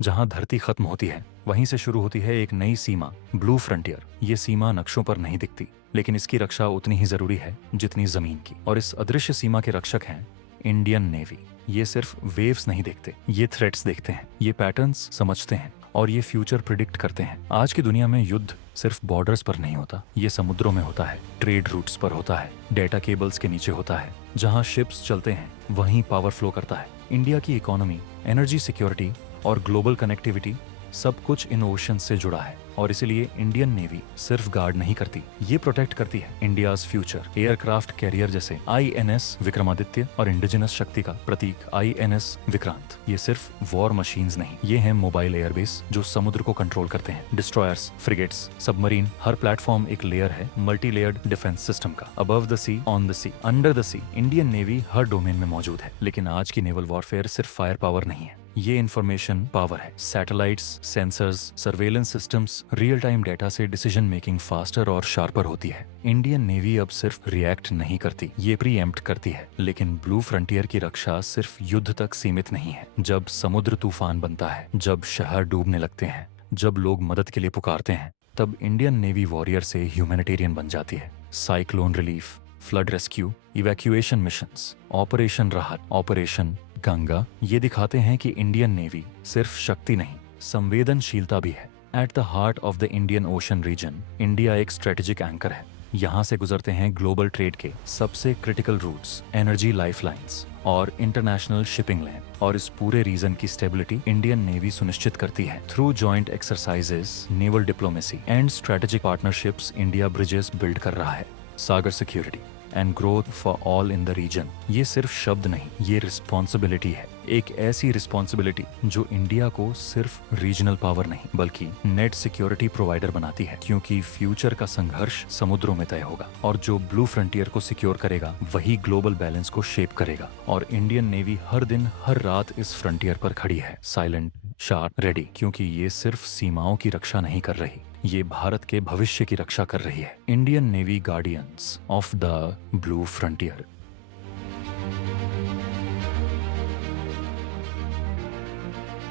जहां धरती खत्म होती है वहीं से शुरू होती है एक नई सीमा, ब्लू फ्रंटियर। ये सीमा नक्शों पर नहीं दिखती, लेकिन इसकी रक्षा उतनी ही जरूरी है जितनी जमीन की। और इस अदृश्य सीमा के रक्षक हैं इंडियन नेवी। ये सिर्फ वेव्स नहीं देखते, ये थ्रेट्स देखते हैं, ये पैटर्न्स समझते हैं और ये फ्यूचर प्रिडिक्ट करते हैं। आज की दुनिया में युद्ध सिर्फ बॉर्डर्स पर नहीं होता, ये समुद्रों में होता है, ट्रेड रूट्स पर होता है, डेटा केबल्स के नीचे होता है। जहां शिप्स चलते हैं वहीं पावर फ्लो करता है। इंडिया की इकोनॉमी, एनर्जी सिक्योरिटी और ग्लोबल कनेक्टिविटी सब कुछ इन ओशन से जुड़ा है। और इसलिए इंडियन नेवी सिर्फ गार्ड नहीं करती, ये प्रोटेक्ट करती है इंडियाज फ्यूचर। एयरक्राफ्ट कैरियर जैसे आईएनएस विक्रमादित्य और इंडिजिनस शक्ति का प्रतीक आईएनएस विक्रांत, ये सिर्फ वॉर मशीन्स नहीं, ये हैं मोबाइल एयरबेस जो समुद्र को कंट्रोल करते हैं। डिस्ट्रॉयर्स, फ्रिगेट्स, सबमरीन, हर प्लेटफॉर्म एक लेयर है मल्टी लेयर्ड डिफेंस सिस्टम का। Above the sea, on the sea, under the sea, Indian navy हर डोमेन में मौजूद है। लेकिन आज की नेवल वॉरफेयर सिर्फ फायर पावर नहीं है, ये इंफॉर्मेशन पावर है। Satellites, sensors, surveillance systems, real time data से डिसीजन मेकिंग फास्टर और शार्पर होती है। इंडियन नेवी अब सिर्फ रिएक्ट नहीं करती, ये प्रीएम्प्ट करती है। लेकिन ब्लू फ्रंटियर की रक्षा सिर्फ युद्ध तक सीमित नहीं है। जब समुद्र तूफान बनता है, जब शहर डूबने लगते हैं, जब लोग मदद के लिए पुकारते हैं, तब इंडियन नेवी वॉरियर से ह्यूमैनिटेरियन बन जाती है। Cyclone relief, flood rescue, evacuation missions, operation राहत, ऑपरेशन गंगा, ये दिखाते हैं कि इंडियन नेवी सिर्फ शक्ति नहीं, संवेदनशीलता भी है। At the heart of the Indian ocean region, India एक स्ट्रेटेजिक एंकर है। यहाँ से गुजरते हैं ग्लोबल ट्रेड के सबसे क्रिटिकल रूट्स, एनर्जी लाइफलाइंस और इंटरनेशनल शिपिंग लेन। और इस पूरे रीजन की स्टेबिलिटी इंडियन नेवी सुनिश्चित करती है। Through joint exercises, naval diplomacy and strategic partnerships, India bridges build कर रहा है। SAGAR security and growth for all in the region, ये सिर्फ शब्द नहीं, ये रिस्पॉन्सिबिलिटी है। एक ऐसी रिस्पॉन्सिबिलिटी जो इंडिया को सिर्फ रीजनल पावर नहीं बल्कि नेट सिक्योरिटी प्रोवाइडर बनाती है। क्योंकि फ्यूचर का संघर्ष समुद्रों में तय होगा और जो ब्लू फ्रंटियर को सिक्योर करेगा वही ग्लोबल बैलेंस को शेप करेगा। और इंडियन नेवी हर दिन हर रात इस फ्रंटियर पर खड़ी है, साइलेंट, शार्प, रेडी। क्योंकि ये सिर्फ सीमाओं की रक्षा नहीं कर रही, ये भारत के भविष्य की रक्षा कर रही है। Indian navy guardians of the blue frontier.